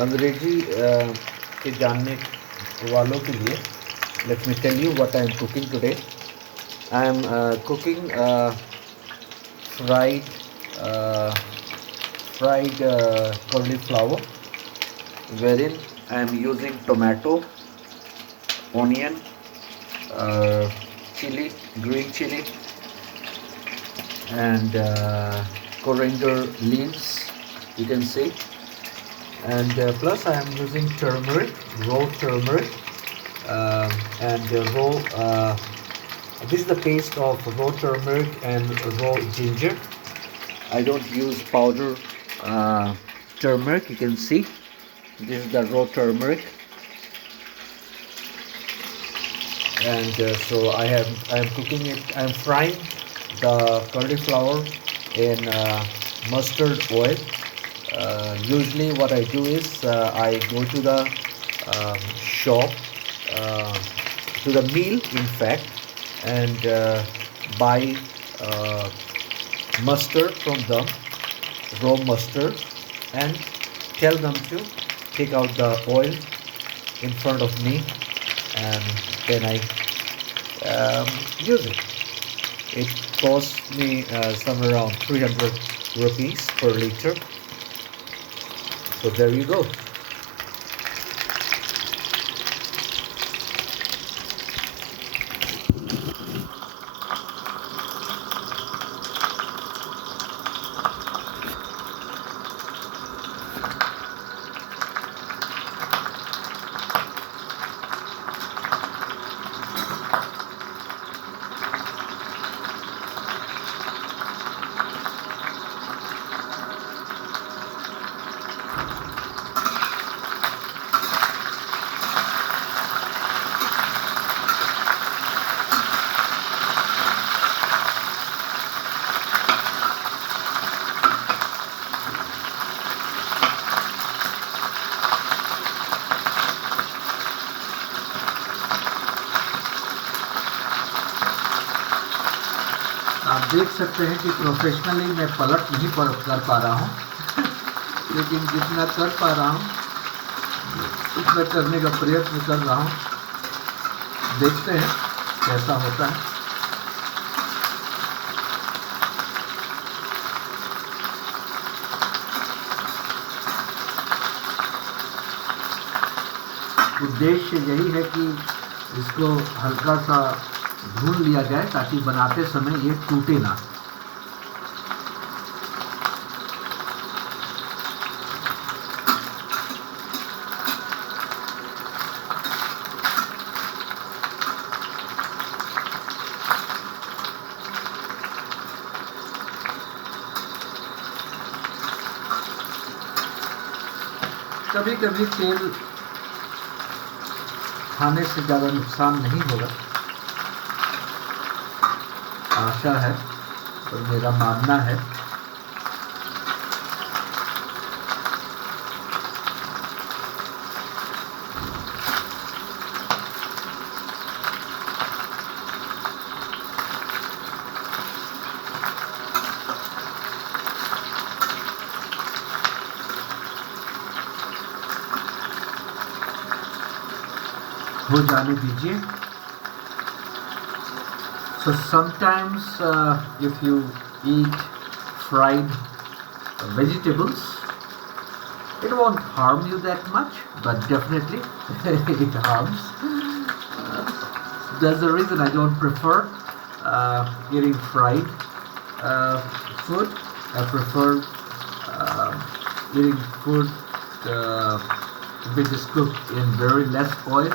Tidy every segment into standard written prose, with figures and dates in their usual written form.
अंग्रेजी के जानने वालों के लिए let me tell you what I am cooking today. I am cooking fried uh, cauliflower, wherein I am using tomato, onion, chili, green chili, and coriander leaves. You can see, and plus I am using turmeric, raw turmeric, and raw. This is the paste of raw turmeric and raw ginger. I don't use powder turmeric. You can see this is the raw turmeric, and so I am cooking it. I am frying the cauliflower in mustard oil. Usually, what I do is I go to the shop, uh, to the mill, in fact, and buy uh, mustard from them, raw mustard, and tell them to take out the oil in front of me, and then I use it. It costs me somewhere around 300 rupees per liter. So there you go. आप देख सकते हैं कि professionally मैं पलट नहीं कर पा रहा हूँ लेकिन जितना कर पा रहा हूँ उतना करने का प्रयत्न कर रहा हूँ। देखते हैं कैसा होता है। उद्देश्य यही है कि इसको हल्का सा भून लिया जाए ताकि बनाते समय ये टूटे ना। कभी कभी तेल खाने से ज़्यादा नुकसान नहीं होगा, आशा है और मेरा मानना है। हो जाने दीजिए। So sometimes if you eat fried vegetables, it won't harm you that much, but definitely it harms. That's the reason I don't prefer eating fried food. I prefer eating food which is cooked in very less oil.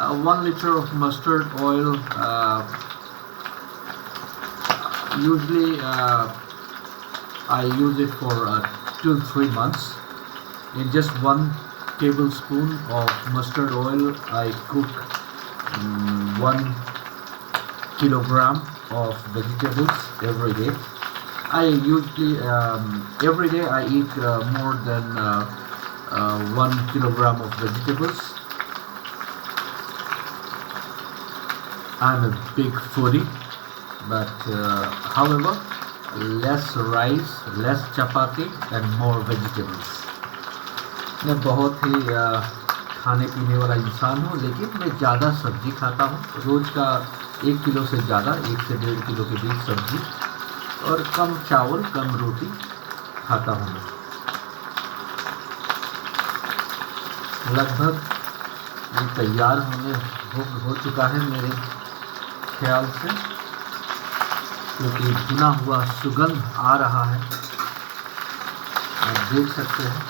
1 liter of mustard oil, usually I use it for 2 to 3 months. In just 1 tablespoon of mustard oil, I cook 1 kilogram of vegetables every day. I usually every day I eat more than 1 kilogram of vegetables. I'm a big foodie, but however, less rice, less chapati, and more vegetables. मैं बहुत ही खाने पीने वाला इंसान हूँ, लेकिन मैं ज़्यादा सब्ज़ी खाता हूँ। रोज़ का 1 किलो से ज़्यादा, 1 से 1.5 किलो के बीच सब्ज़ी, और कम चावल, कम रोटी खाता हूँ मैं। लगभग ये तैयार हो चुका है मेरे ख्याल से, क्योंकि भुना हुआ सुगंध आ रहा है, आप देख सकते हैं।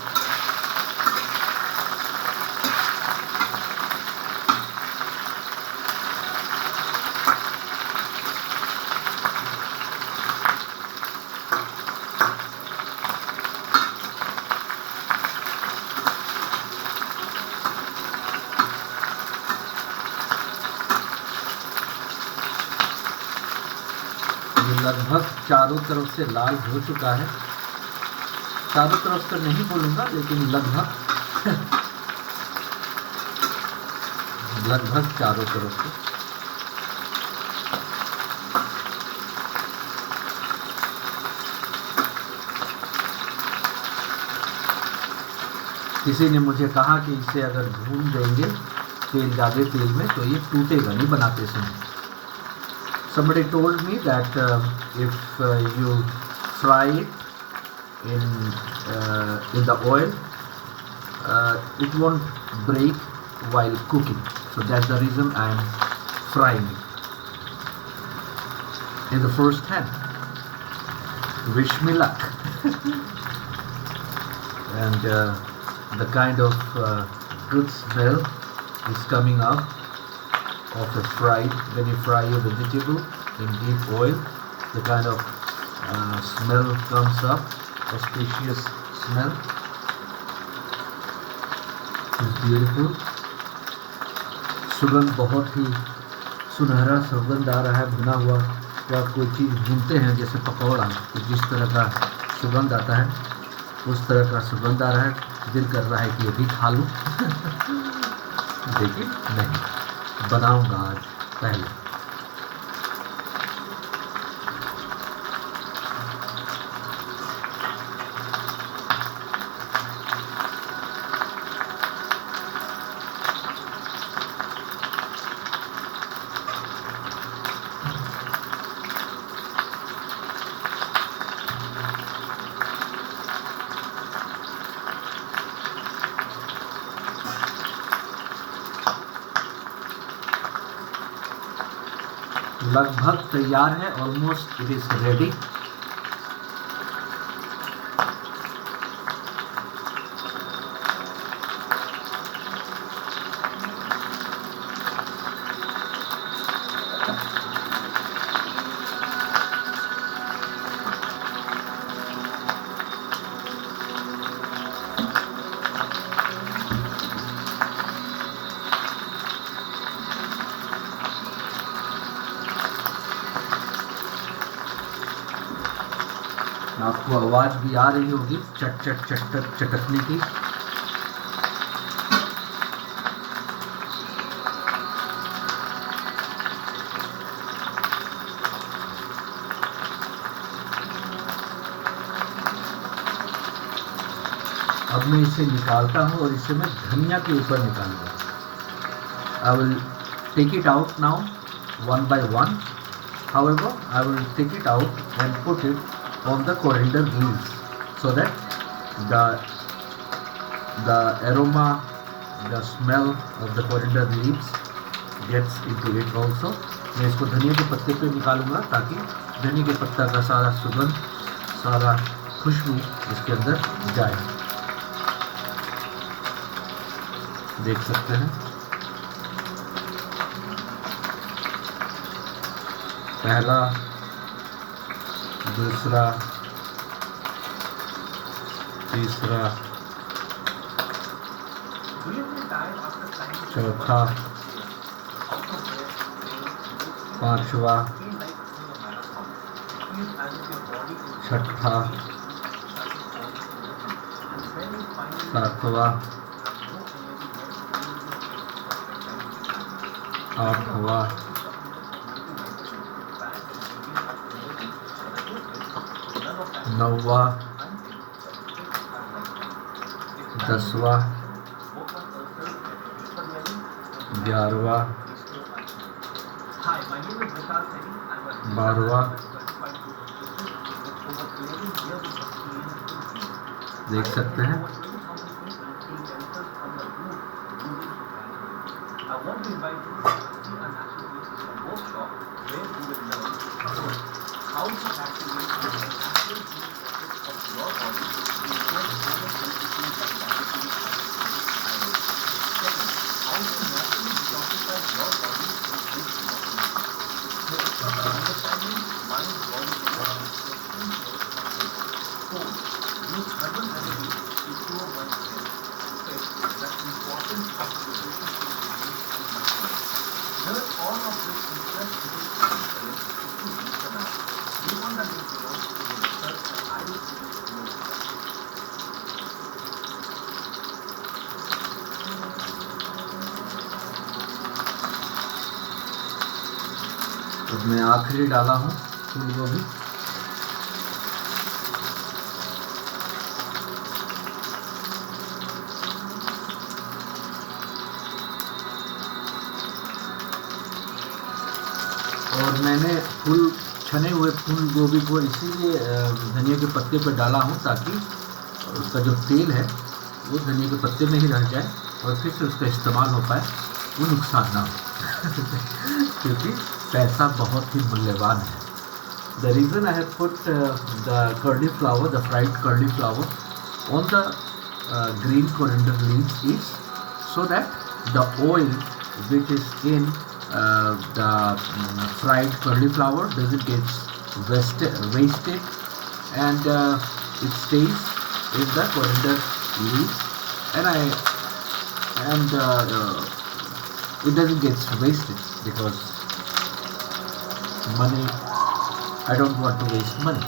ये लगभग चारों तरफ से लाल हो चुका है। चारों तरफ तो नहीं बोलूँगा, लेकिन लगभग चारों तरफ से। किसी ने मुझे कहा कि इसे अगर भून देंगे ज़्यादा तेल में तो ये टूटेगा नहीं बनाते समय। Somebody told me that if you fry it in the oil, it won't break while cooking. So that's the reason I am frying it in the first hand. Wish me luck. And the kind of good smell is coming out of when you fry a vegetable in deep oil. The kind of smell comes up, auspicious smell. It's beautiful. सुगंध बहुत ही सुनहरा सुगंध आ रहा है भुना हुआ। तो आप कोई चीज़ भूनते हैं जैसे पकौड़ा, तो जिस तरह का सुगंध आता है उस तरह का सुगंध आ रहा है। दिल कर रहा है कि ये भी खा लूँ। लेकिन नहीं, बनाऊंगा आज पहले। लगभग तैयार है, ऑलमोस्ट इट इज रेडी। आपको आवाज़ भी आ रही होगी चट चट चट चटकने की। अब मैं इसे निकालता हूँ और इसे मैं धनिया के ऊपर निकालूंगा। I will take it out now one by one. However, I will take it out and put it on the coriander leaves so that the aroma, the smell of the coriander leaves gets into it also. मैं इसको धनिया के पत्ते पे निकालूंगा ताकि धनिया के पत्ता का सारा सुगंध, सारा खुशबू इसके अंदर जाए। देख सकते हैं पहला, दूसरा, तीसरा, चौथा, पांचवा, छठा, सातवां, आठवां, नौवां, 10वां, 11वां, 12वां, देख सकते हैं। अब मैं आखिरी डाला हूँ फूल गोभी। और मैंने छने हुए फूल गोभी को इसीलिए धनिया के पत्ते पर डाला हूँ ताकि उसका जो तेल है वो धनिया के पत्ते में ही रह जाए और फिर से उसका इस्तेमाल हो पाए, वो नुकसान ना हो क्योंकि पैसा बहुत ही मूल्यवान है। The reason I have put the curly flower, the fried curly flower on the green coriander leaves is so that the oil which is in the fried curly flower doesn't get wasted and it stays in the coriander leaves and it doesn't get wasted because money, I don't want to waste money.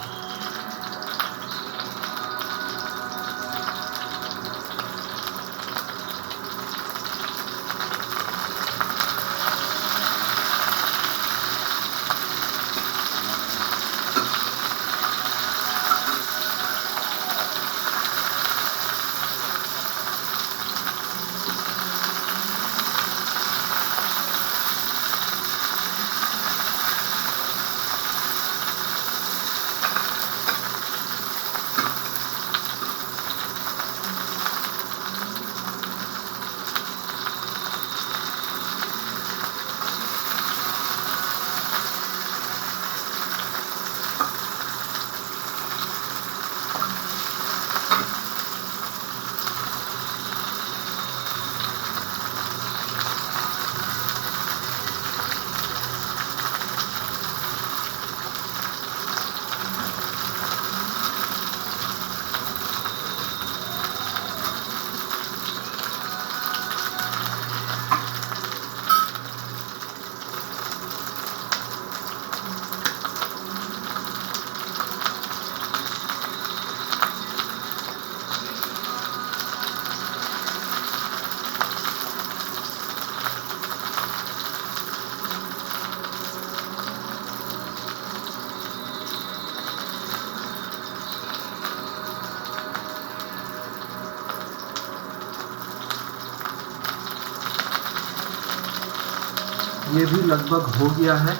ये भी लगभग हो गया है।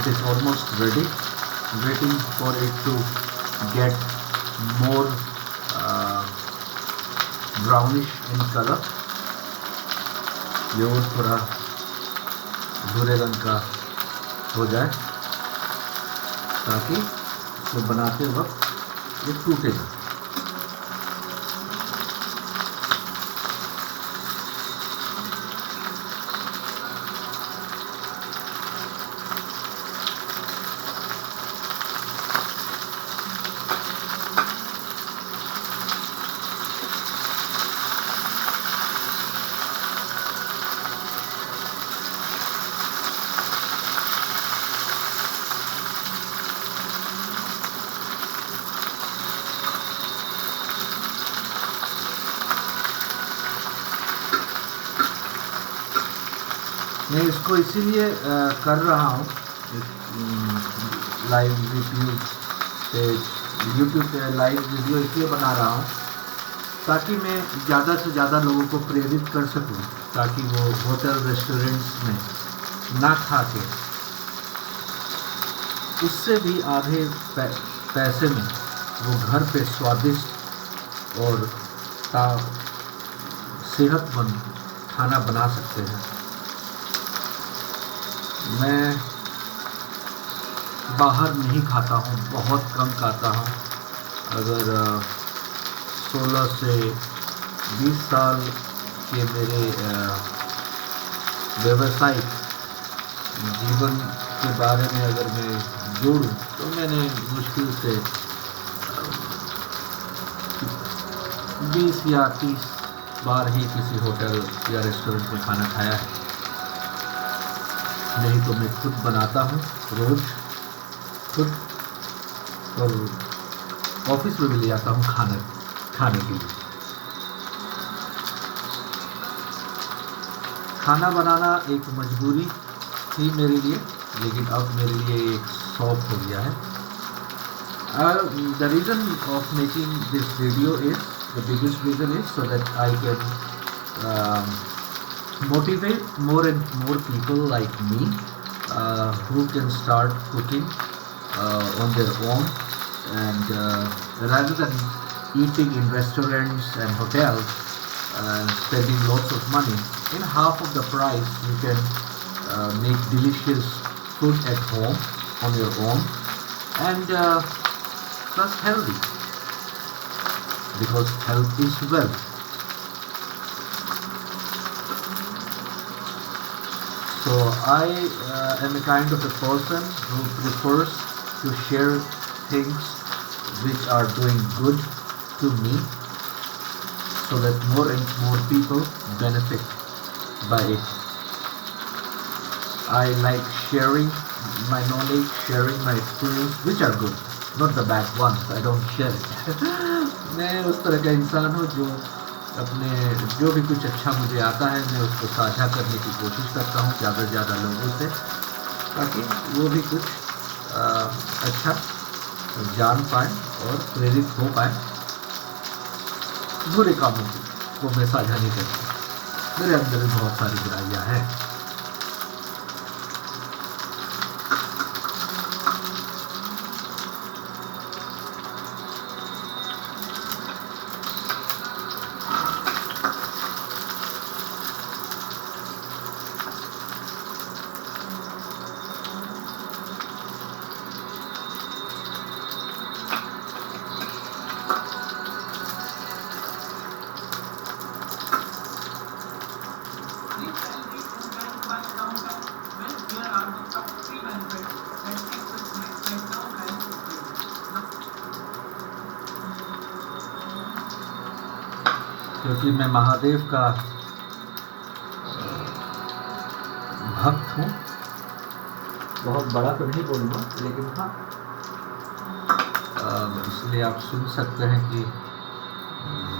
It is almost ready. Waiting for it to get more brownish in color. ये और थोड़ा भूरे रंग का हो जाए ताकि इसको बनाते वक्त ये टूटे ना। मैं इसको इसीलिए कर रहा हूँ लाइव यूट्यूब पे लाइव वीडियो इसलिए बना रहा हूँ ताकि मैं ज़्यादा से ज़्यादा लोगों को प्रेरित कर सकूं, ताकि वो होटल रेस्टोरेंट्स में ना खा के उससे भी आधे पैसे में वो घर पे स्वादिष्ट और सेहतमंद खाना बना सकते हैं। मैं बाहर नहीं खाता हूँ, बहुत कम खाता हूँ। अगर 16 से 20 साल के मेरे व्यावसायिक जीवन के बारे में अगर मैं जोड़ूं तो मैंने मुश्किल से 20 या 30 बार ही किसी होटल या रेस्टोरेंट में खाना खाया है। नहीं तो मैं खुद बनाता हूँ रोज़, खुद, और ऑफिस में भी ले जाता हूँ खाने के लिए। खाना बनाना एक मजबूरी थी मेरे लिए, लेकिन अब मेरे लिए एक शौक हो गया है। The reason of making this video is, the biggest reason is so that I can motivate more and more people like me who can start cooking on their own, and rather than eating in restaurants and hotels and spending lots of money, in half of the price you can make delicious food at home on your own, and plus healthy, because health is wealth. So I am a kind of a person who prefers to share things which are doing good to me, so that more and more people benefit by it. I like sharing my knowledge, sharing my experience, which are good, not the bad ones. I don't share it. मैं उस तरह का इंसान हूँ जो अपने जो भी कुछ अच्छा मुझे आता है मैं उसको साझा करने की कोशिश करता हूँ ज़्यादा से ज़्यादा लोगों से, ताकि वो भी कुछ अच्छा जान पाए और प्रेरित हो पाए। बुरे कामों को मैं साझा नहीं करता, मेरे अंदर भी बहुत सारी बुराइयाँ हैं। क्योंकि मैं महादेव का भक्त हूँ, बहुत बड़ा तो नहीं बोलूँगा, लेकिन हाँ, इसलिए आप सुन सकते हैं कि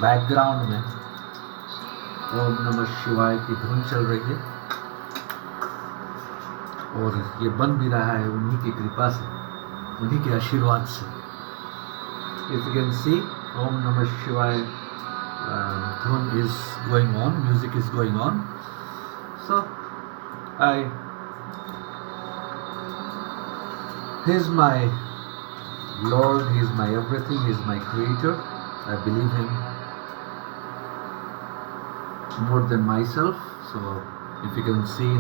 बैकग्राउंड में ओम नमः शिवाय की धुन चल रही है, और ये बन भी रहा है उन्हीं की कृपा से, उन्हीं के आशीर्वाद से। If you can see, Om Namah Shivaya dhun is going on, music is going on. So He is my Lord, He is my everything, He is my creator. I believe Him more than myself. So if you can see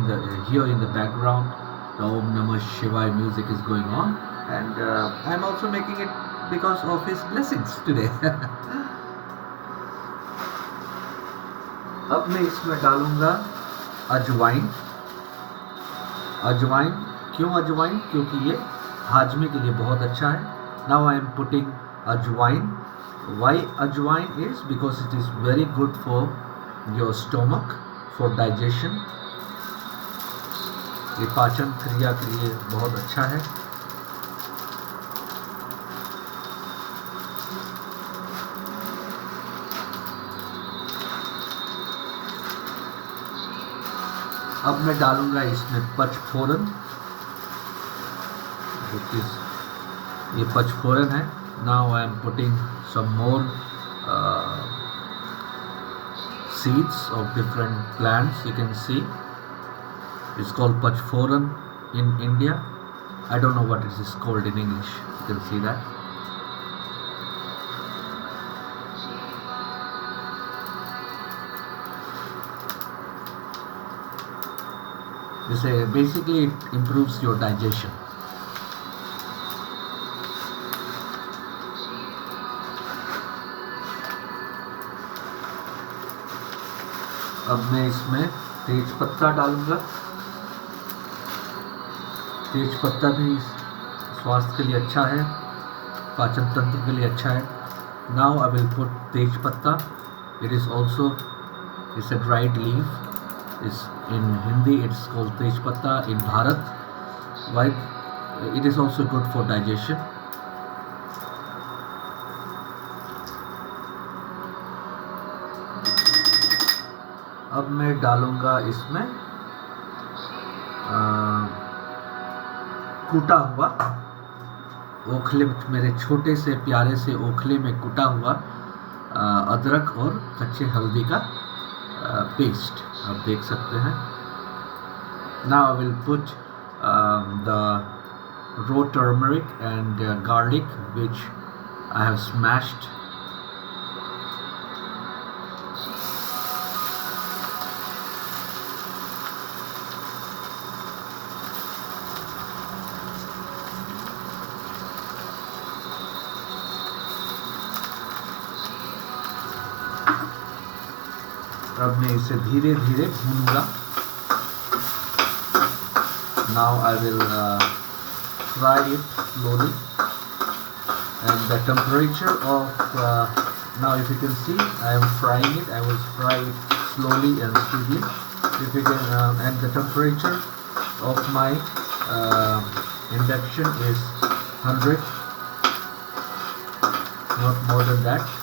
here in the background, the Om Namah Shivaya music is going on, and I am also making it because of His blessings today. अब मैं इसमें डालूंगा अजवाइन। अजवाइन क्यों अजवाइन? क्योंकि ये हाजमे के लिए बहुत अच्छा है। Now I am putting अजवाइन. Why अजवाइन is because it is very good for your stomach, for digestion. ये पाचन क्रिया के लिए बहुत अच्छा है। अब मैं डालूंगा इसमें पचफोरन, ये पचफोरन है। Now I am putting some more seeds of different plants. You can see it's called Pachforan in India. I don't know what it is called in English. You can see that. Basically it improves your digestion. अब मैं इसमें तेज पत्ता डालूंगा। तेज पत्ता भी स्वास्थ्य के लिए अच्छा है, पाचन तंत्र के लिए अच्छा है। नाउ आई विल पुट तेज पत्ता। It is also it's a dried leaf. इस in Hindi it's called tej patta. In Bharat, why it is also good for digestion. अब मैं डालूंगा इसमें कूटा हुआ ओखले, मेरे छोटे से प्यारे से ओखले में कूटा हुआ अदरक और कच्चे हल्दी का पेस्ट आप देख सकते हैं। Now I will put the raw turmeric and garlic which I have smashed. अब मैं इसे धीरे धीरे भूनूंगा। Now I will fry it slowly, and the temperature of now if you can see I am frying it. I will fry it slowly and steadily. If you can and the temperature of my induction is 100, not more than that.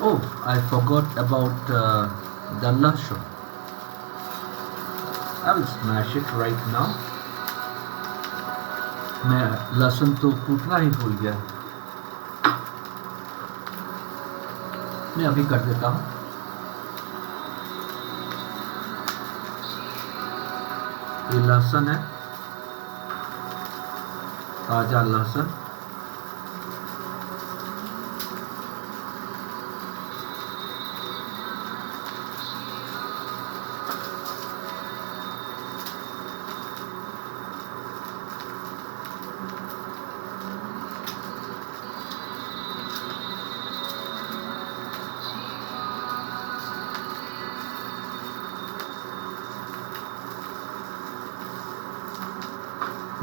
Oh, I forgot about the lasun. I will smash it right now. मैं लहसुन तो कूटना ही भूल गया, मैं अभी कर देता हूँ। ये लहसुन है, ताजा लहसुन।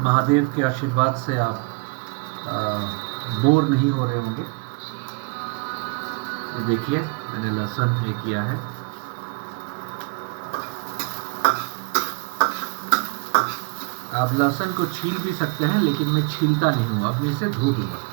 महादेव के आशीर्वाद से आप बोर नहीं हो रहे होंगे। ये देखिए मैंने लहसुन ये किया है। आप लहसुन को छील भी सकते हैं, लेकिन मैं छीलता नहीं हूँ। अब मैं इसे धो दूंगा।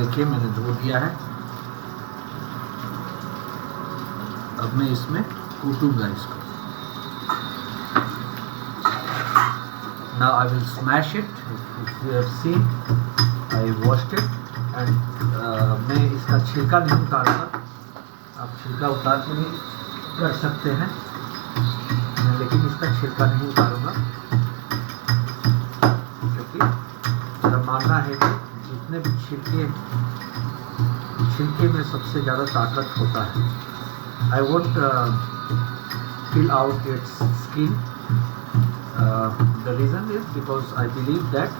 देखिए मैंने धो दिया है। अब मैं इसमें कूटूंगा इसको। Now I will smash it. If you have seen, I washed it and मैं इसका छिलका नहीं उतारूंगा। आप छिलका उतार के भी कर सकते हैं, लेकिन इसका छिलका नहीं उतारूंगा क्योंकि गरम मानना है कि जितने भी छिलके में सबसे ज़्यादा ताकत होता है. I won't peel out its skin. The reason is because I believe that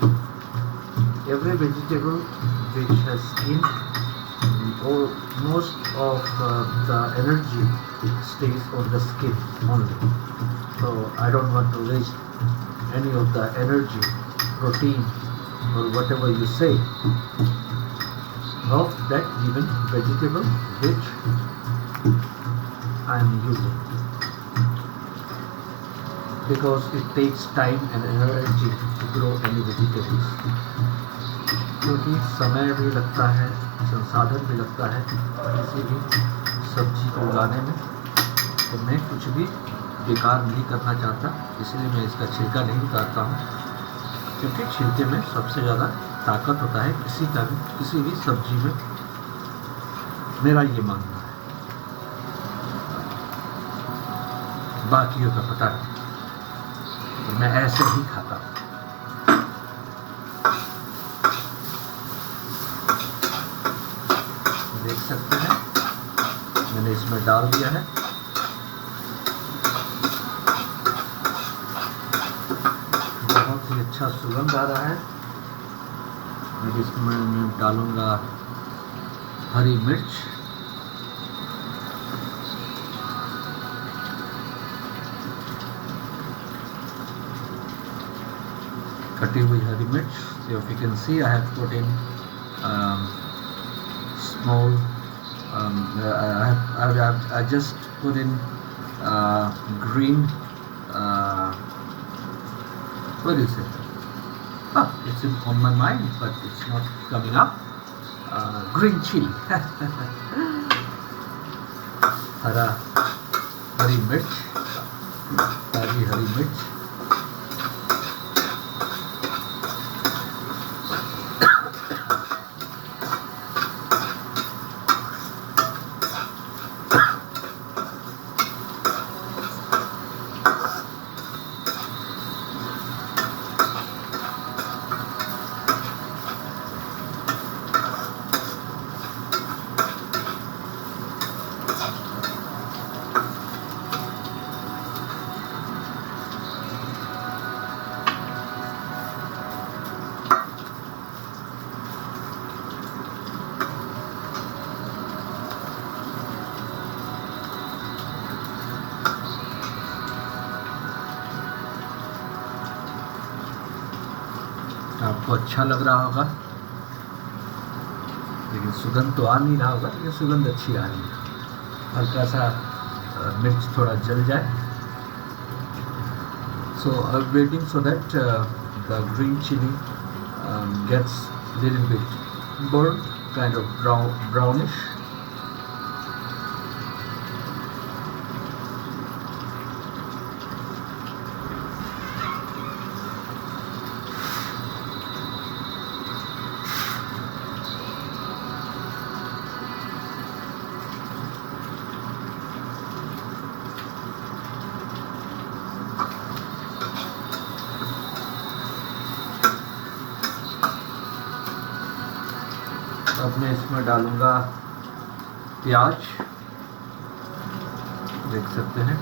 every vegetable which has skin, or most of the energy stays on the skin only. So I don't want to waste any of the energy, protein, or whatever you say, of that given vegetable which I am using, because it takes time and energy to grow any vegetables. क्योंकि समय भी लगता है, संसाधन भी लगता है किसी भी सब्जी को उगाने में. तो मैं कुछ भी बेकार नहीं करना चाहता, इसलिए मैं इसका छिलका नहीं उतारता हूँ, क्योंकि छिलके में सबसे ज़्यादा ताकत होता है किसी भी सब्जी में. मेरा ये मानना है, बाकियों का पता नहीं, तो मैं ऐसे ही खाता हूँ. देख सकते हैं मैंने इसमें डाल दिया है. बहुत ही अच्छा सुगंध आ रहा है. मैं इसमें डालूंगा हरी मिर्च, कटी हुई हरी मिर्च. So if you can see, I have put in small. I just put in green. What is it? It's on my mind, but it's not coming up. Green chili. हरी मिर्च, ताजी हरी मिर्च. आपको अच्छा लग रहा होगा, लेकिन सुगंध तो आ नहीं रहा होगा, लेकिन सुगंध अच्छी आ रही है. हल्का सा मिर्च थोड़ा जल जाए. So I'm waiting so that the green chili gets little bit burnt, kind of brownish. अब मैं इसमें डालूंगा प्याज. देख सकते हैं,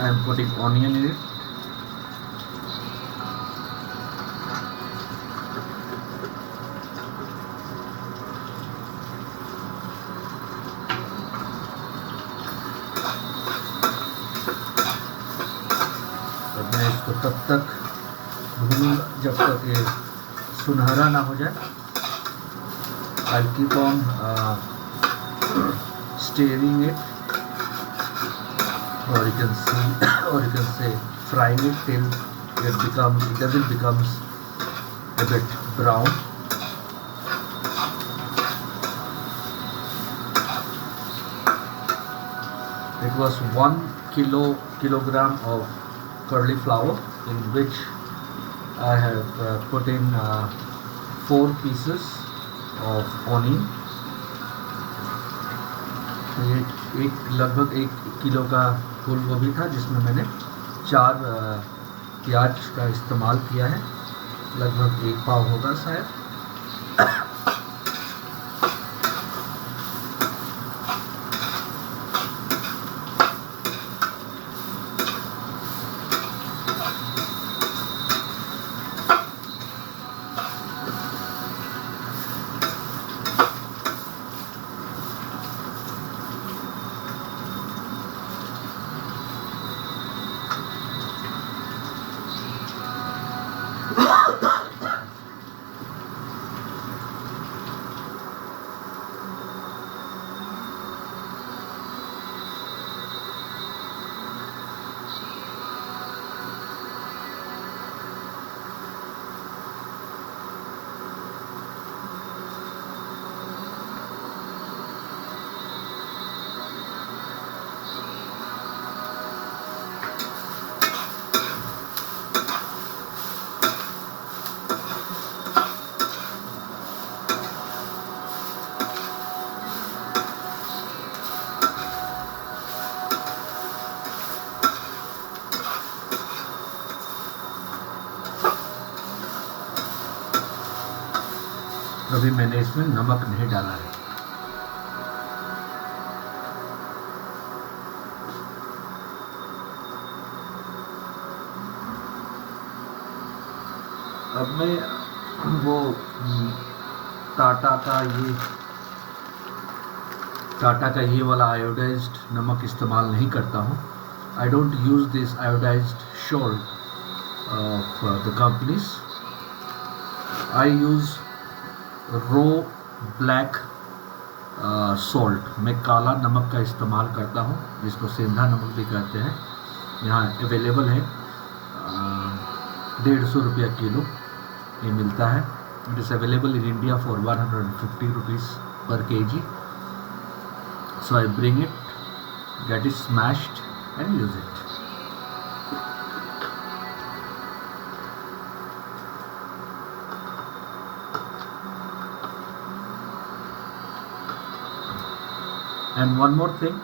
I am putting onion in it. अब मैं इसको तब तक भूनूंगा जब तक ये सुनहरा ना हो जाए. I'll keep on stirring it, or you can see, or you can say frying it till it doesn't becomes a bit brown. It was 1 kilogram of curly flour, in which I have put in 4 pieces of onion. तो ये लगभग 1 kilo का फूल गोभी था, जिसमें मैंने 4 प्याज का इस्तेमाल किया है. लगभग 1 पाव होगा शायद। अभी मैंने इसमें नमक नहीं डाला है। अब मैं वो टाटा का ये वाला आयोडाइज्ड नमक इस्तेमाल नहीं करता हूँ। I don't use this iodised salt of the companies. I use raw black salt. मैं काला नमक का इस्तेमाल करता हूँ, जिसको सेंधा नमक भी कहते हैं। यहाँ अवेलेबल है, 150 रुपया किलो ये मिलता है। It is available in India for 150 rupees पर kg. So I bring it, get it smashed and use it. And one more thing,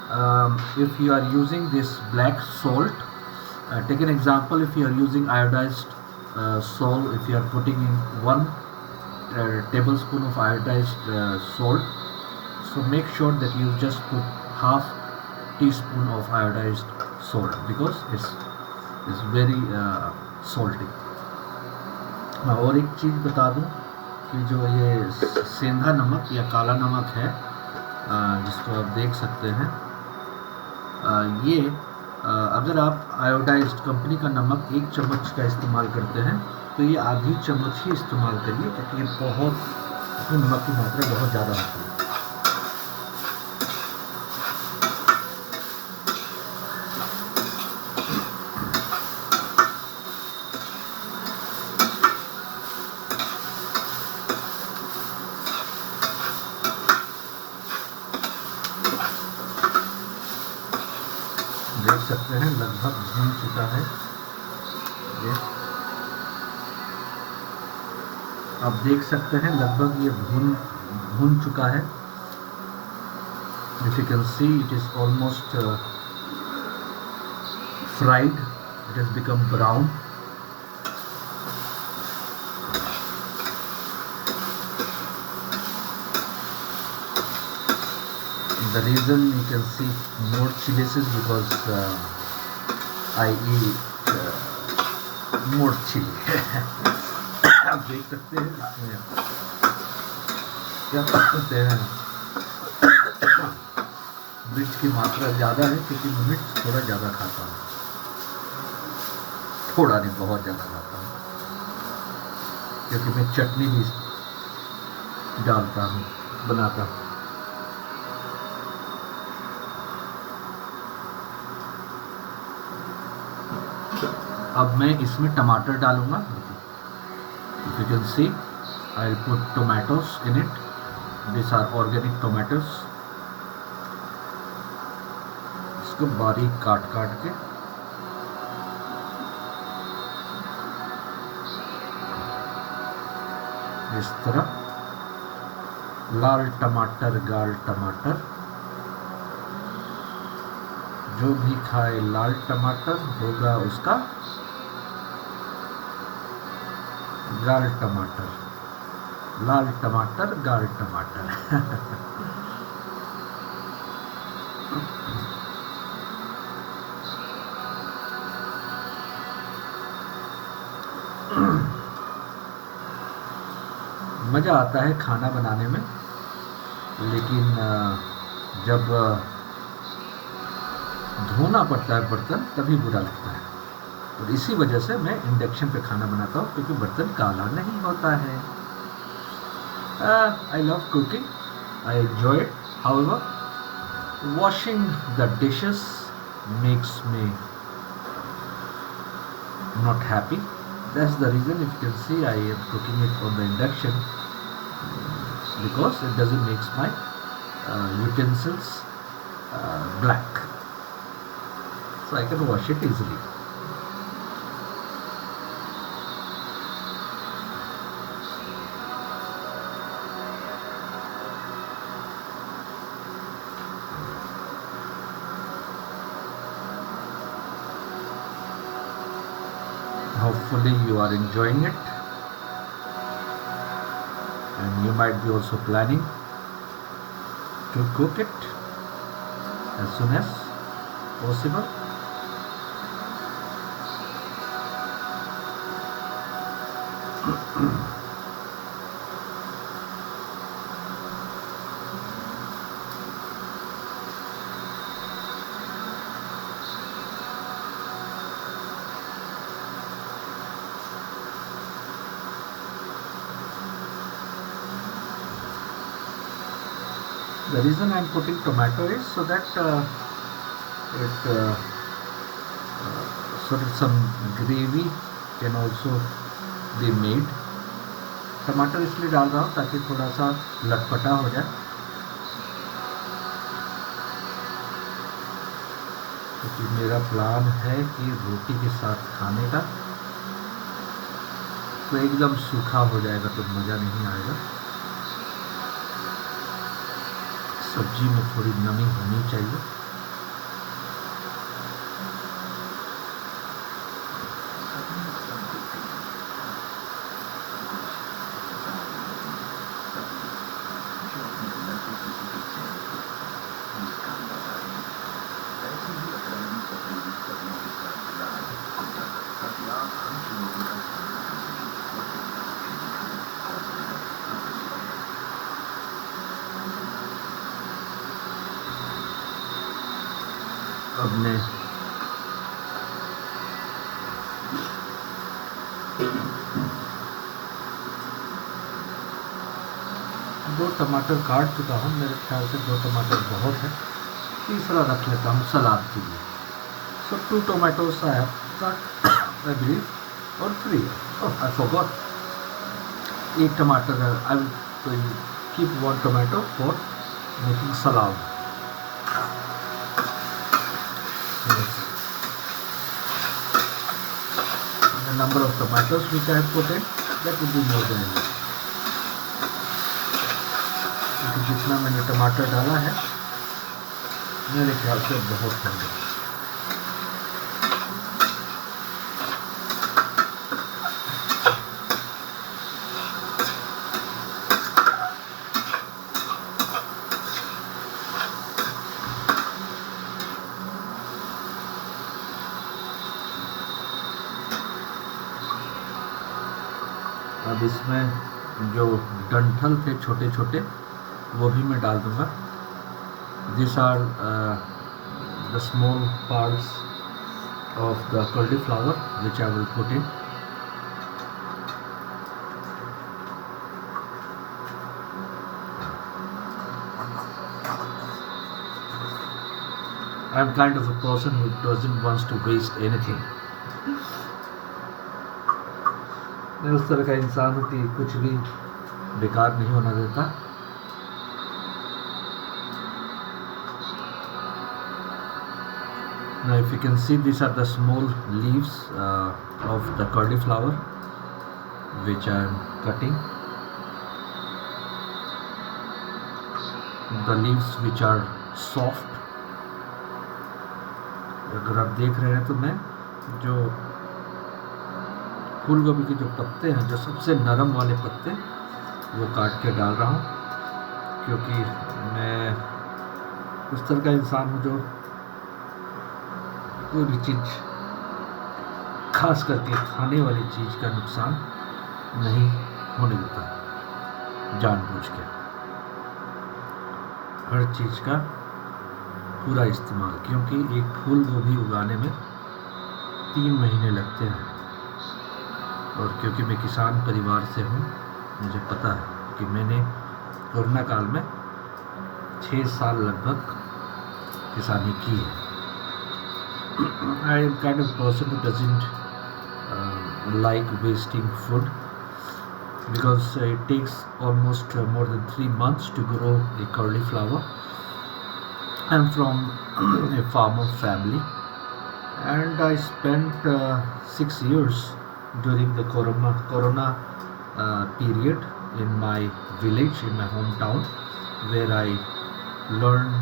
if you are using this black salt, take an example. If you are using iodized salt, if you are putting in 1 tablespoon of iodized salt, so make sure that you just put half teaspoon of iodized salt, because it's very salty. और एक चीज़ बता दूं कि जो ये सेंधा नमक या काला नमक है, जिसको आप देख सकते हैं, ये अगर आप आयोडाइज्ड कंपनी का नमक 1 चम्मच का इस्तेमाल करते हैं तो ये आधी चम्मच ही इस्तेमाल करिए, क्योंकि इसमें नमक की मात्रा बहुत ज़्यादा होती है। देख सकते हैं लगभग भून चुका है ये। आप देख सकते हैं लगभग ये भून चुका है। If you can see, it is almost fried. It has become brown. The reason you can see more chilies is because I eat more chili. आप देख सकते हैं इसमें क्या कहते हैं, मिर्च की मात्रा ज़्यादा है, क्योंकि मिर्च थोड़ा ज़्यादा खाता हूँ। थोड़ा नहीं, बहुत ज़्यादा खाता हूँ, क्योंकि मैं चटनी भी डालता हूँ, बनाता हूँ। अब मैं इसमें टमाटर डालूंगा। If you can see, I'll put tomatoes in it. These are organic tomatoes. इसको बारीक काट के इस तरह लाल टमाटर, गाल टमाटर, जो भी खाए लाल टमाटर होगा उसका गाल टमाटर, लाल टमाटर, गाल टमाटर। मज़ा आता है खाना बनाने में, लेकिन जब धोना पड़ता है बर्तन तभी बुरा लगता है। और इसी वजह से मैं इंडक्शन पे खाना बनाता हूँ, क्योंकि बर्तन काला नहीं होता है। I love cooking, I enjoy it, however washing the dishes makes me not happy. That's the reason, if you can see, I am cooking it on the induction, because it doesn't make my utensils black, so I can wash it easily. Hopefully you are enjoying it, and you might be also planning to cook it as soon as possible. The reason I am putting tomato is so that so that some gravy can also be made. टमाटर इसलिए डाल रहा हूँ ताकि थोड़ा सा लटपटा हो जाए, क्योंकि मेरा प्लान है कि रोटी के साथ खाने का। तो एकदम सूखा हो जाएगा तो मज़ा नहीं आएगा। सब्जी में थोड़ी नमी होनी चाहिए। अब मैं दो टमाटर काट चुका हूँ, मेरे ख्याल से 2 टमाटर बहुत है। तीसरा रख लेता हूँ सलाद के लिए। So 2 tomatoes I have cut, I believe, or 3. Oh, I forgot. 1 tomato. I will keep 1 tomato for making salad. Yes. The number of tomatoes which I have put in, that will be more than enough. क्योंकि जितना मैंने टमाटर डाला है मेरे ख्याल से बहुत होंगे। अब इसमें जो डंठल थे छोटे छोटे वो भी मैं डाल दूंगा। These are the small parts of the cauliflower which I will put in. I am kind of a person who doesn't want to waste anything. मैं उस तरह का इंसान हूँ कि कुछ भी बेकार नहीं होना देता। Now if you can see, these are the small leaves of the cauliflower which I am cutting. The leaves which are soft. अगर आप देख रहे हैं तो मैं जो फूल गोभी के जो पत्ते हैं, जो सबसे नरम वाले पत्ते, वो काट के डाल रहा हूँ, क्योंकि मैं उस तरह का इंसान हूँ जो कोई भी चीज़, खास करके खाने वाली चीज़ का नुकसान नहीं होने देता, जानबूझ के हर चीज़ का पूरा इस्तेमाल, क्योंकि एक फूल गोभी उगाने में 3 महीने लगते हैं। और क्योंकि मैं किसान परिवार से हूँ, मुझे पता है कि मैंने कोरोना काल में 6 साल लगभग किसानी की है। I am kind of person who doesn't like wasting food, because it takes almost more than 3 months to grow a cauliflower. I'm from a farmer family, and I spent 6 years during the corona period in my village, in my hometown, where I learned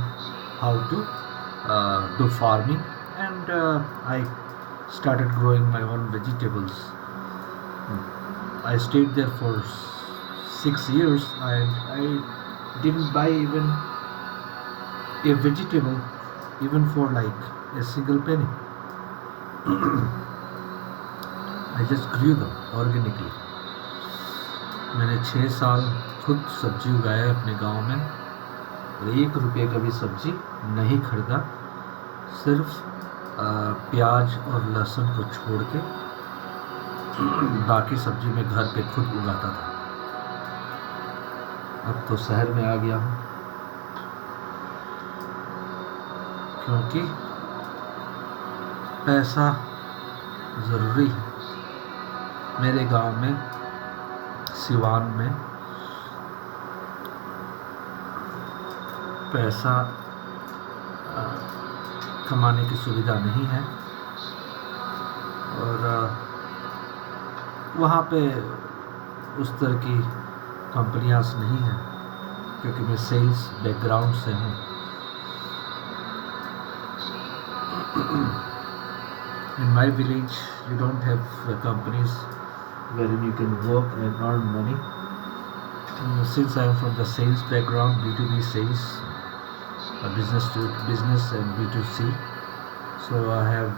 how to do farming, and I started growing my own vegetables. I stayed there for 6 years, and I didn't buy even a vegetable, even for like a single penny. I just grew them organically. मैंने 6 साल खुद सब्जी उगाया अपने गांव में, और 1 रुपये का भी सब्जी नहीं खरीदा, सिर्फ प्याज और लहसुन को छोड़ के बाकी सब्जी मैं घर पे खुद उगाता था। अब तो शहर में आ गया हूँ, क्योंकि पैसा ज़रूरी है। मेरे गांव में, सिवान में, पैसा कमाने की सुविधा नहीं है, और वहाँ पे उस तरह की कंपनियां नहीं हैं, क्योंकि मैं सेल्स बैकग्राउंड से हूँ। In my village, you don't have companies wherein you can work and earn money. Since I am from the sales background, B2B sales, business to business and B2C, so I have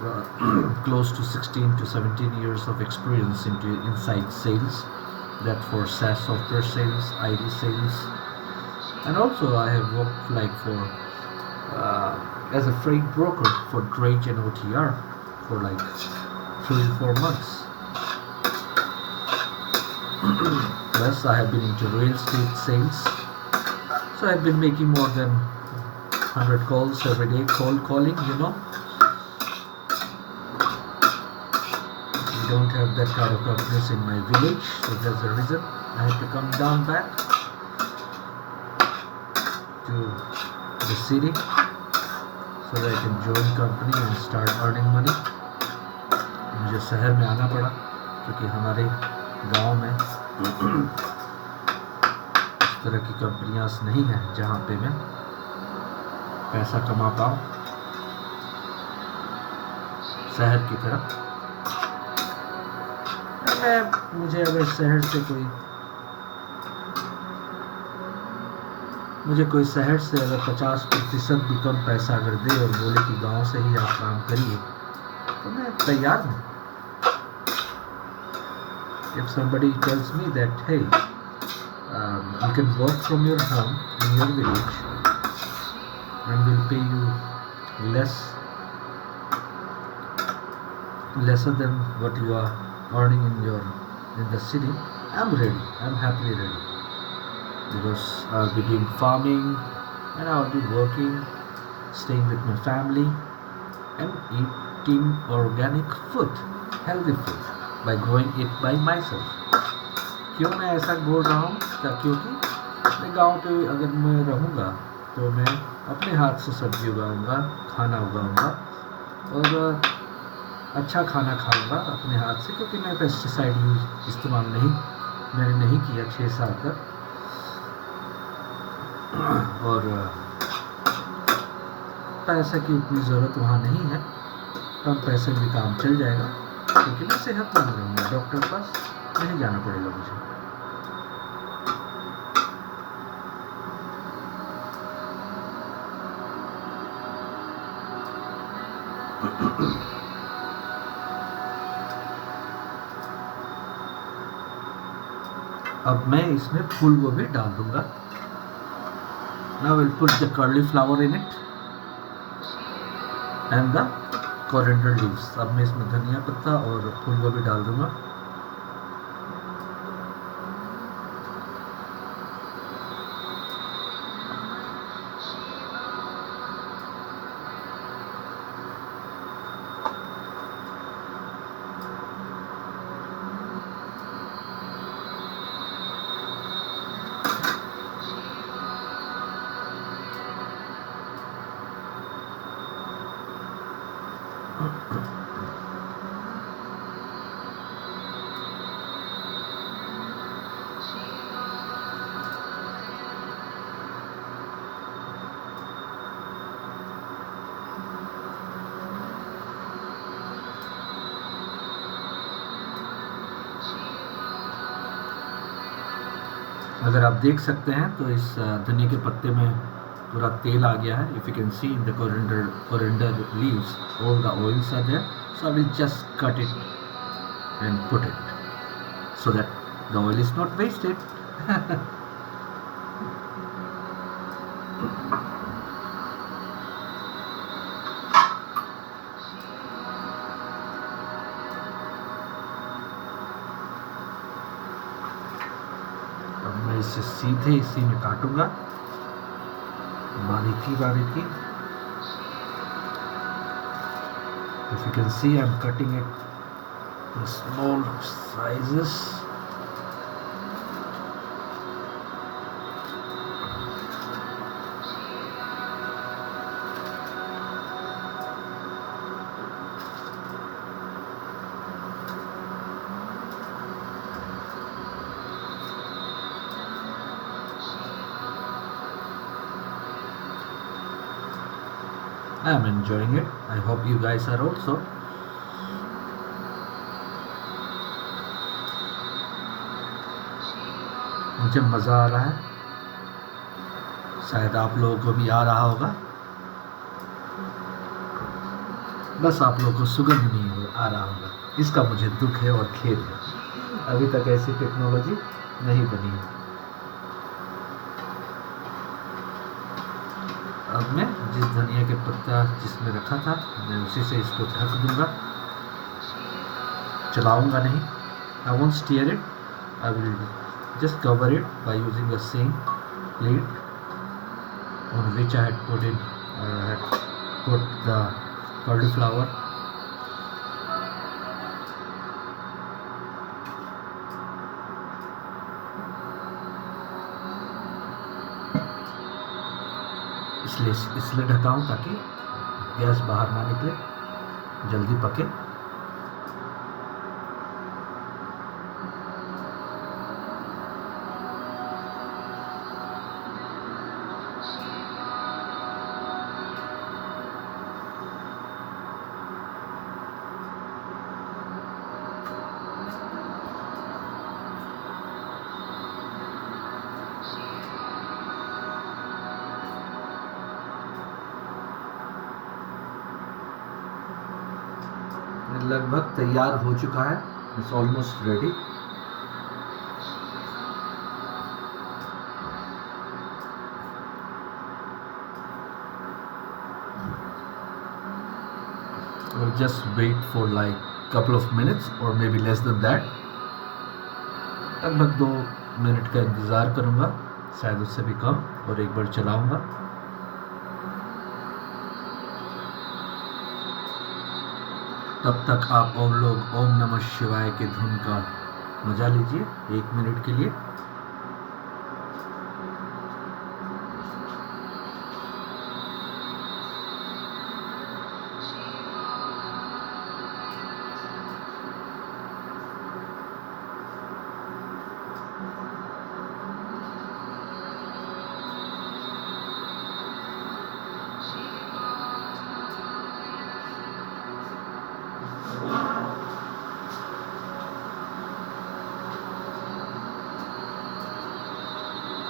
close to 16 to 17 years of experience inside sales, that for SaaS software sales, ID sales, and also I have worked like for as a freight broker for Drake and OTR for like 3-4 months. Plus I have been into real estate sales, so I've been making more than 100 calls every day, cold calling, you know. We don't have that kind of companies in my village, so that's the reason I had to come down back to the city so that I can join company and start earning money. मुझे शहर में आना पड़ा, क्योंकि हमारे गांव में इस तरह की कंपनियां नहीं हैं जहां पे मैं पैसा कमा पाऊँ शहर की तरह। मुझे अगर शहर से अगर 50% भी कम पैसा अगर दे और बोले कि गांव से ही आप काम करिए, तो मैं तैयार हूँ। If somebody tells me that, hey, you can work from your home in your village and we'll pay you lesser than what you are earning in the city, I'm ready. I'm happily ready, because I'll be doing farming and I'll be working, staying with my family and eating organic food, healthy food, by growing it by myself. क्यों मैं ऐसा बोल रहा हूँ? क्योंकि मैं गांव पे अगर मैं रहूँगा तो मैं अपने हाथ से सब्जी उगाऊँगा, खाना उगाऊँगा, और अच्छा खाना खाऊँगा अपने हाथ से, क्योंकि मैं पेस्टिसाइड इस्तेमाल मैंने नहीं किया 6 साल तक। और पैसे की उतनी ज़रूरत वहाँ नहीं है, कम पैसे में काम चल जाएगा। क्योंकि मैं सेहतमंद रहूँगा, डॉक्टर के पास नहीं जाना पड़ेगा मुझे। अब मैं इसमें फूल गोभी डाल दूंगा। Now we'll put the curly flower in it and the coriander leaves. अब मैं इसमें धनिया पत्ता और फूल गोभी डाल दूंगा। अगर आप देख सकते हैं तो इस धनिया के पत्ते में पूरा तेल आ गया है। If you can see in the coriander leaves all the oils are there, so I will just cut it and put it so that the oil is not wasted. अब मैं इसे सीधे इसी में काटूंगा, बारीकी बारीकी। If you can see, I'm cutting it in small sizes. I am enjoying it. I hope you guys are also. मुझे मज़ा आ रहा है, शायद आप लोगों को भी आ रहा होगा, बस आप लोगों को सुगंध नहीं आ रहा होगा। इसका मुझे दुख है और खेद है, अभी तक ऐसी टेक्नोलॉजी नहीं बनी है। अब मैं जिस धनिया के पत्ता जिसमें रखा था, मैं उसी से इसको ढक दूंगा, चलाऊंगा नहीं। I won't stir it. I will just cover it by using the same plate on which I had put the cauliflower. इसलिए ढका हूँ ताकि गैस बाहर ना निकले, जल्दी पके। लगभग तैयार हो चुका है, it's almost ready. Just wait for like couple of minutes or maybe less than that. लगभग 2 मिनट का इंतज़ार करूँगा, शायद उससे भी कम, और एक बार चलाऊँगा। तब तक आप और लोग ओम नमः शिवाय की धुन का मजा लीजिए 1 मिनट के लिए।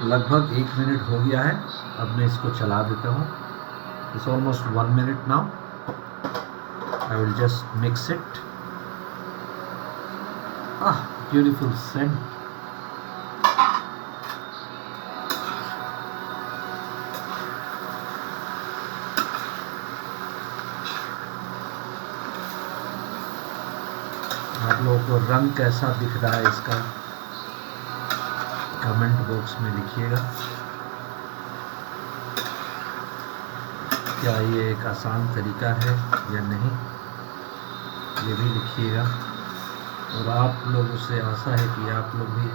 लगभग 1 मिनट हो गया है। अब मैं इसको चला देता हूँ। It's almost 1 minute now. I will just mix it. Beautiful scent. आप लोगों को रंग कैसा दिख रहा है इसका कमेंट बॉक्स में लिखिएगा। क्या ये एक आसान तरीका है या नहीं, ये भी लिखिएगा। और आप लोगों से आशा है कि आप लोग भी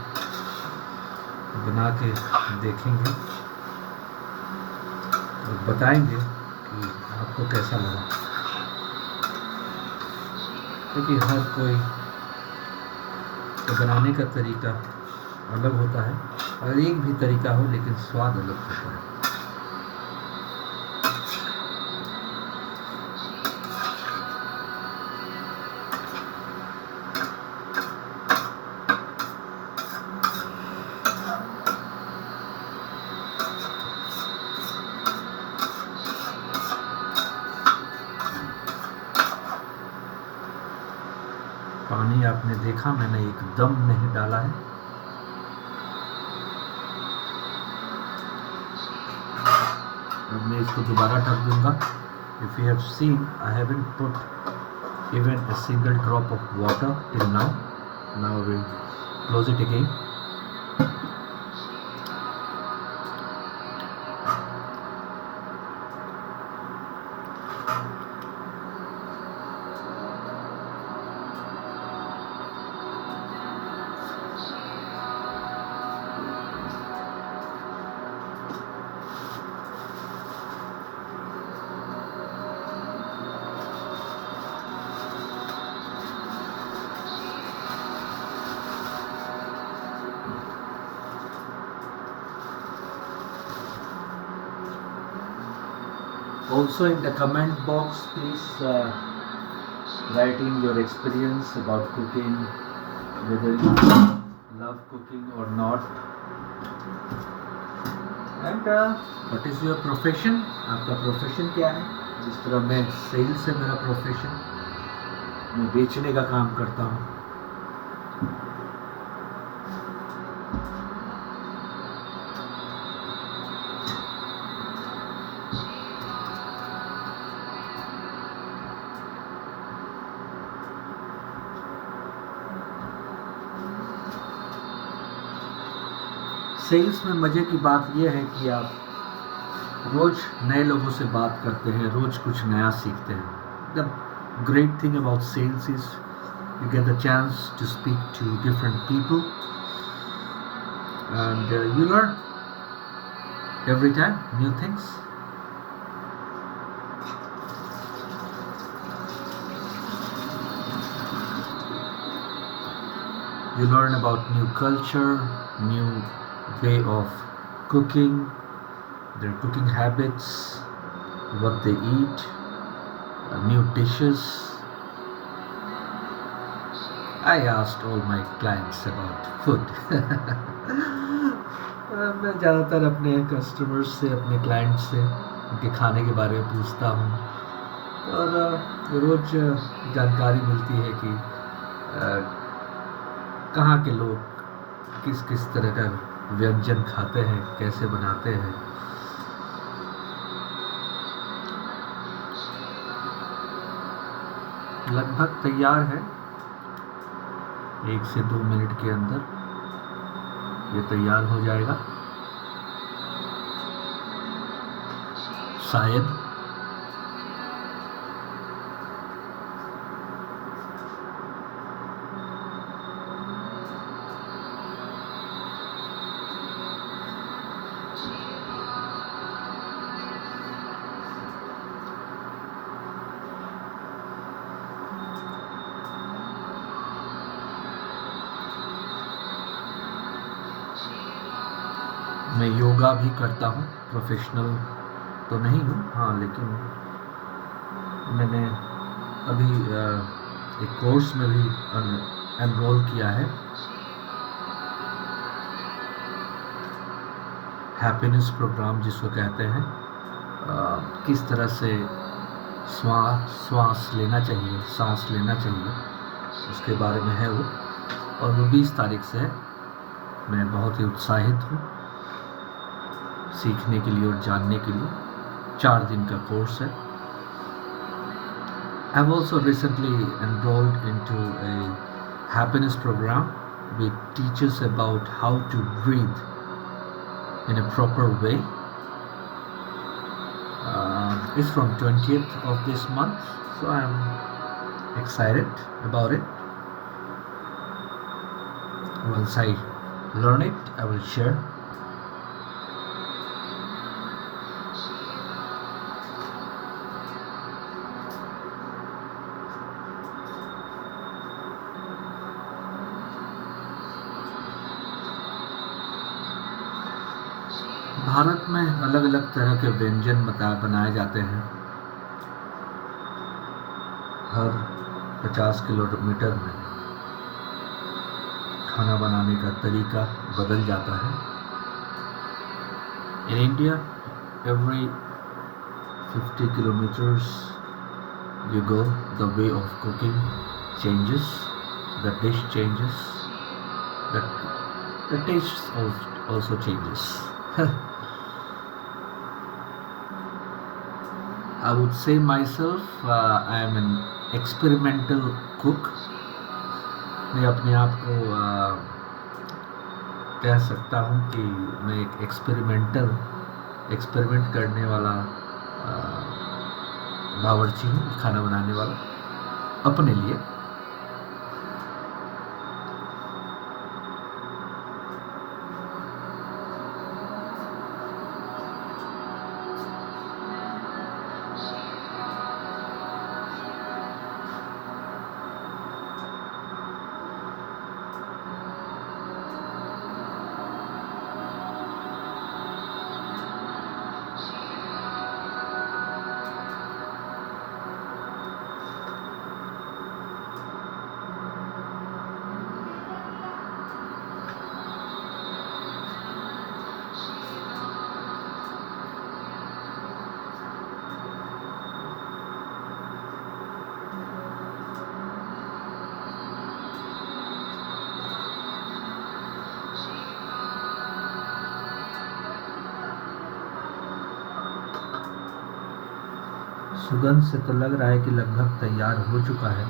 बना के देखेंगे और बताएंगे कि आपको कैसा लगा, क्योंकि हर कोई तो बनाने का तरीका अलग होता है, और एक भी तरीका हो लेकिन स्वाद अलग होता है। पानी आपने देखा मैंने एकदम नहीं डाला है। अब मैं इसको दोबारा ढक दूंगा। If you have seen I haven't put even a single drop of water till now. Now we'll close it again. Also in the comment box, please write in your experience about cooking, whether you love cooking or not, and what is your profession, आपका profession क्या है। जिस तरह मैं sales है मेरा profession, मैं बेचने का काम करता हूँ। सेल्स में मज़े की बात यह है कि आप रोज़ नए लोगों से बात करते हैं, रोज़ कुछ नया सीखते हैं। The great thing about sales is you get the chance to speak to different people, and you learn every time new things. You learn about new culture, new way of cooking, their cooking habits, what they eat, new dishes. I asked all my clients about food. मैं ज़्यादातर अपने customers से, अपने client से उनके खाने के बारे में पूछता हूँ, और रोज़ जानकारी मिलती है कि कहाँ के लोग किस किस तरह का व्यंजन खाते हैं, कैसे बनाते हैं। लगभग तैयार है। 1 से 2 मिनट के अंदर ये तैयार हो जाएगा शायद। मैं योगा भी करता हूँ, प्रोफेशनल तो नहीं हूँ, हाँ, लेकिन मैंने अभी एक कोर्स में भी एनरोल किया है। हैप्पीनेस प्रोग्राम जिसको कहते हैं, किस तरह से सांस लेना चाहिए, उसके बारे में है वो। और वो 20 तारीख से है। मैं बहुत ही उत्साहित हूँ सीखने के लिए और जानने के लिए। 4 दिन का कोर्स है। I've also recently enrolled into a happiness program which teaches about how to breathe in a proper way. It's from 20th of this month, so I'm excited about it. Once I learn it, I will share. Bharat में अलग अलग तरह के व्यंजन बनाए जाते हैं। हर 50 kilometre में खाना बनाने का तरीका बदल जाता है। In India, every 50 kilometers you go, the way of cooking changes, the dish changes, the taste also changes. I would say myself, I am an experimental cook. मैं अपने आप को कह सकता हूँ कि मैं एक एक्सपेरिमेंट करने वाला बावर्ची हूँ, खाना बनाने वाला अपने लिए। सुगंध से तो लग रहा है कि लगभग तैयार हो चुका है।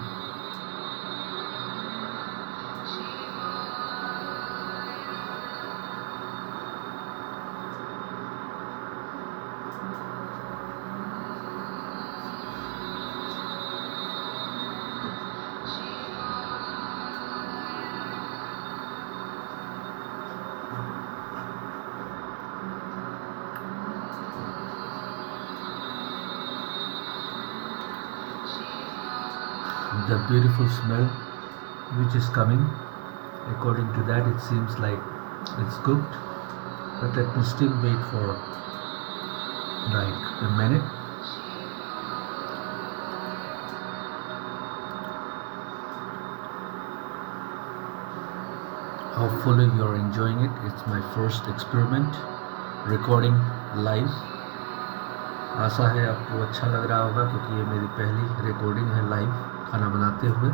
The beautiful smell which is coming, according to that it seems like it's cooked, but let me still wait for like a minute. Hopefully you're enjoying it. It's my first experiment recording live. आशा है आपको अच्छा लग रहा होगा, क्योंकि ये मेरी पहली रिकॉर्डिंग है लाइव खाना बनाते हुए।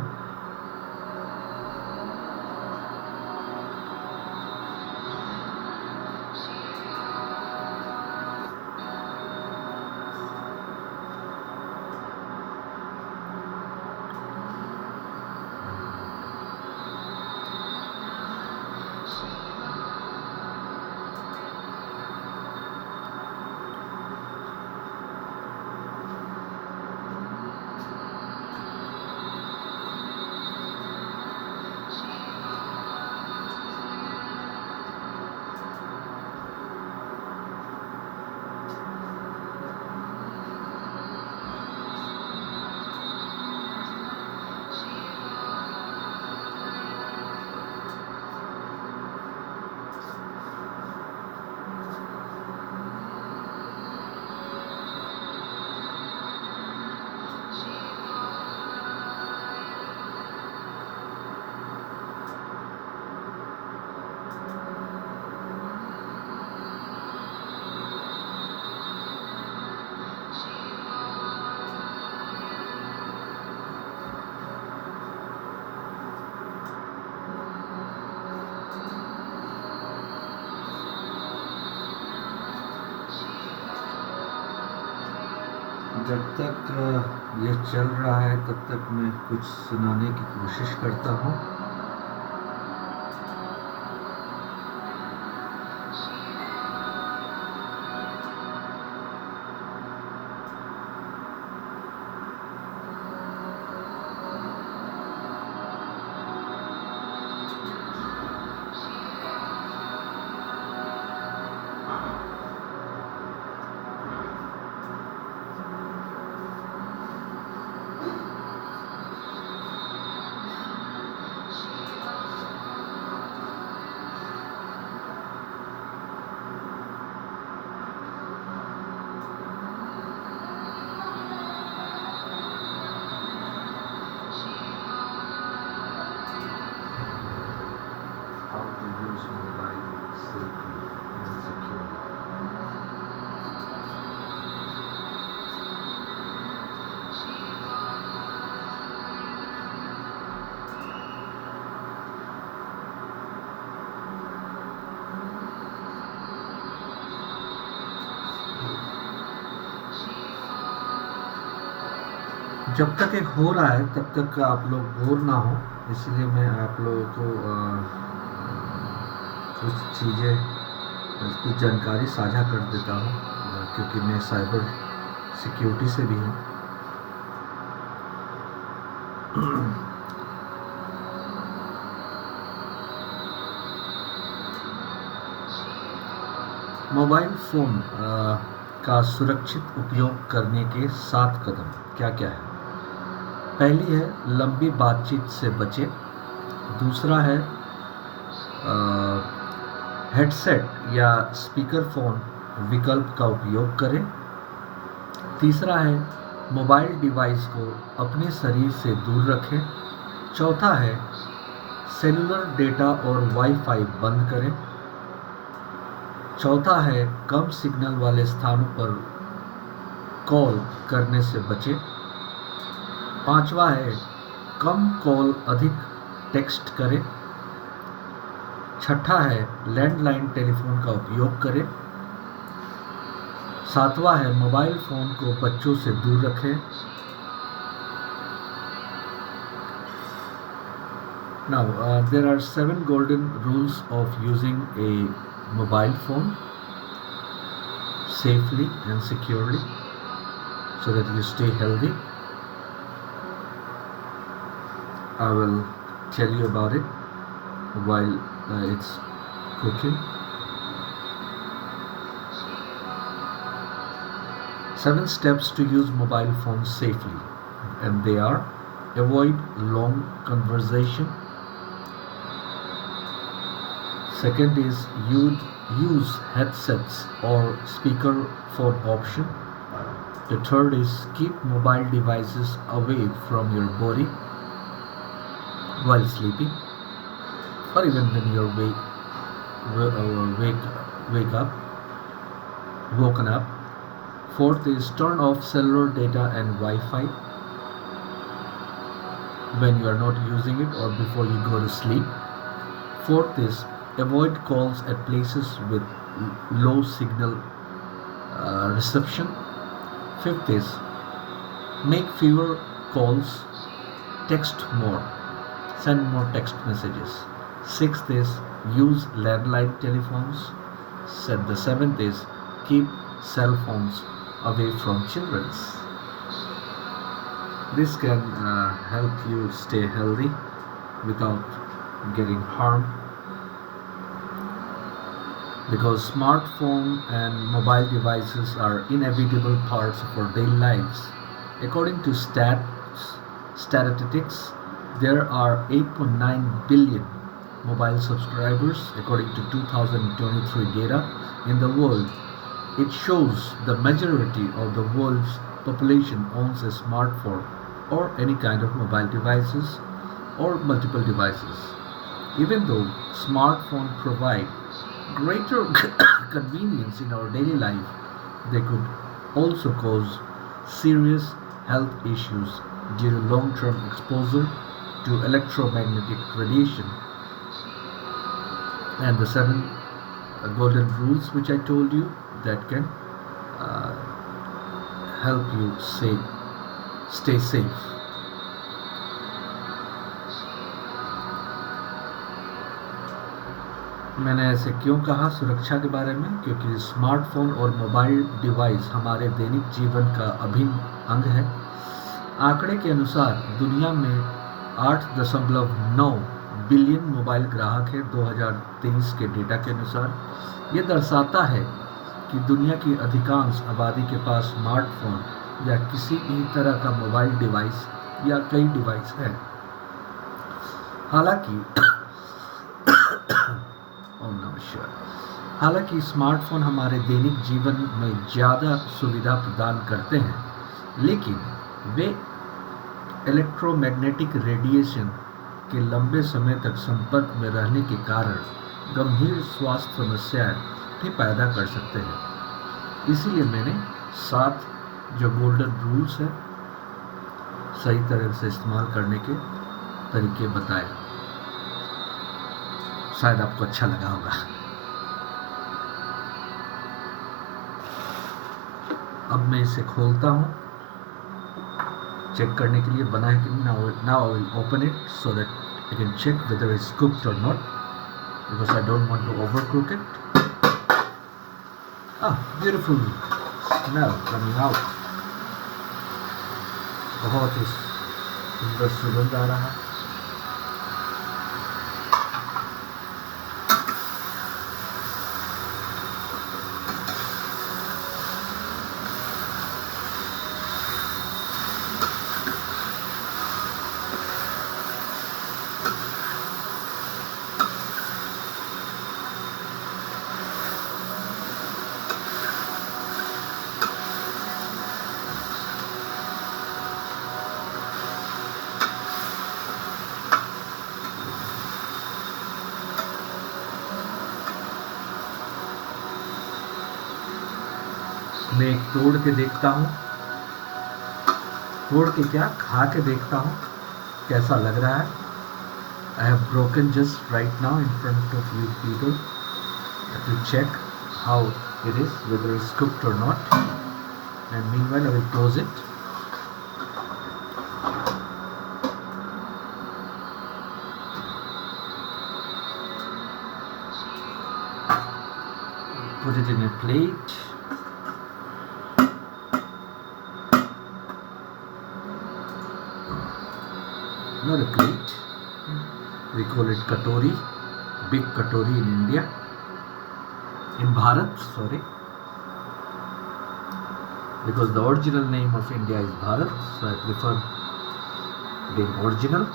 जब तक ये चल रहा है तब तक मैं कुछ सुनाने की कोशिश करता हूँ। How to use mobile safely and securely. जब तक ये हो रहा है तब तक आप लोग बोर ना हो, इसलिए मैं आप लोगों को कुछ चीज़ें, कुछ जानकारी साझा कर देता हूँ, क्योंकि मैं साइबर सिक्योरिटी से भी हूँ। मोबाइल फ़ोन का सुरक्षित उपयोग करने के 7 कदम क्या क्या है। पहली है लंबी बातचीत से बचें। दूसरा है हेडसेट या स्पीकर फ़ोन विकल्प का उपयोग करें। तीसरा है मोबाइल डिवाइस को अपने शरीर से दूर रखें। चौथा है सेलुलर डेटा और वाईफाई बंद करें। चौथा है कम सिग्नल वाले स्थानों पर कॉल करने से बचें। पांचवा है कम कॉल अधिक टेक्स्ट करें। छठा है लैंडलाइन टेलीफोन का उपयोग करें। सातवां है मोबाइल फ़ोन को बच्चों से दूर रखें। Now, there are 7 golden rules of using a mobile phone safely and securely so that you stay healthy. I will tell you about it while it's cooking. 7 steps to use mobile phones safely, and they are: avoid long conversation. Second is use headsets or speaker phone option. The third is keep mobile devices away from your body while sleeping, or even when you're woken up. Fourth is turn off cellular data and Wi-Fi when you are not using it or before you go to sleep. Fourth is avoid calls at places with low signal reception. Fifth is make fewer calls, text more, send more text messages. Sixth is use landline telephones. The seventh is keep cell phones away from children. This can help you stay healthy without getting harmed, because smartphone and mobile devices are inevitable parts of our daily lives. According to statistics, there are 8.9 billion mobile subscribers according to 2023 data in the world. It shows the majority of the world's population owns a smartphone or any kind of mobile devices or multiple devices. Even though smartphones provide greater convenience in our daily life, they could also cause serious health issues due to long-term exposure to electromagnetic radiation. And the 7 golden rules which I told you, that can help you stay safe. मैंने ऐसे क्यों कहा सुरक्षा के बारे में? क्योंकि smartphone और मोबाइल डिवाइस हमारे दैनिक जीवन का अभिन्न अंग है। आंकड़े के अनुसार दुनिया में 8.9 बिलियन मोबाइल ग्राहक हैं 2023 के डेटा के अनुसार। ये दर्शाता है कि दुनिया की अधिकांश आबादी के पास स्मार्टफोन या किसी भी तरह का मोबाइल डिवाइस या कई डिवाइस है। हालांकि स्मार्टफोन हमारे दैनिक जीवन में ज़्यादा सुविधा प्रदान करते हैं, लेकिन वे इलेक्ट्रोमैग्नेटिक रेडिएशन के लंबे समय तक संपर्क में रहने के कारण गंभीर स्वास्थ्य समस्याएं भी पैदा कर सकते हैं। इसीलिए मैंने 7 जो गोल्डन रूल्स हैं सही तरह से इस्तेमाल करने के तरीके बताए। शायद आपको अच्छा लगा होगा। अब मैं इसे खोलता हूँ चेक करने के लिए बना है कि now I will open it so that I can check whether it's cooked or not, because I don't want to overcook it. Beautiful smell coming out. बहुत ही सुंदर सुगंध आ रहा है। मैं एक तोड़ के देखता हूँ, तोड़ के क्या खा के देखता हूँ कैसा लग रहा है। I have broken just right now in front of you people to check how it is, whether it's cooked or not, and meanwhile I will close it. Put it in a plate. Not a plate, we call it katori, big katori in India, in Bharat, sorry, because the original name of India is Bharat, so I prefer being original.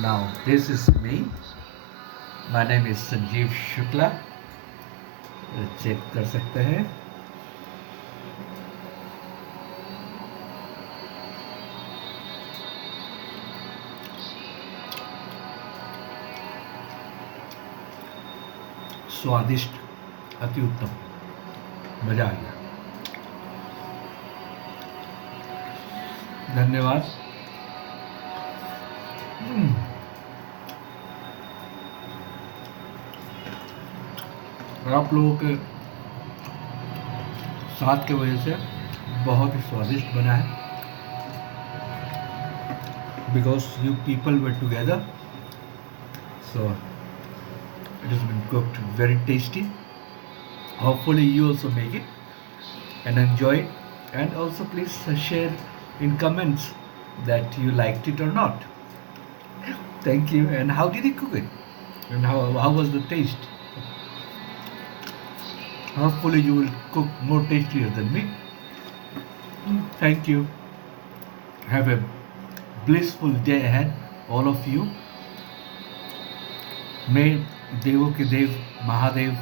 Now this is me, my name is Sanjeev Shukla. Check कर सकते हैं। स्वादिष्ट, अति उत्तम, मजा आ गया। धन्यवाद। आप लोगों के साथ की वजह से बहुत ही स्वादिष्ट बना है, because you people were together, so it has been cooked very tasty. Hopefully you also make it and enjoy it, and also please share in comments that you liked it or not. Thank you. And how did you cook it, and how was the taste? Hopefully you will cook more tastier than me. Thank you. Have a blissful day ahead, all of you. May देवों के देव Mahadev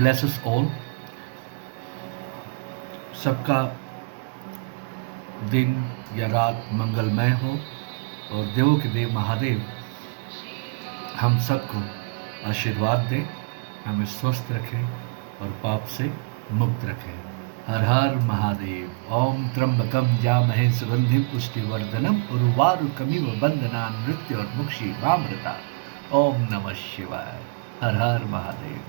bless us all. सबका दिन या रात मंगलमय हो, और देवों के देव महादेव हम सबको आशीर्वाद दें, हमें स्वस्थ रखें और पाप से मुक्त रखें। हर हर महादेव। ओम त्र्यंबकम जामहे सुगंधिम पुष्टिवर्धनम उर्वारुकमिव बंधनान् मृत्योर्मुक्षीमामृता। ओम नमः शिवाय। हर हर महादेव।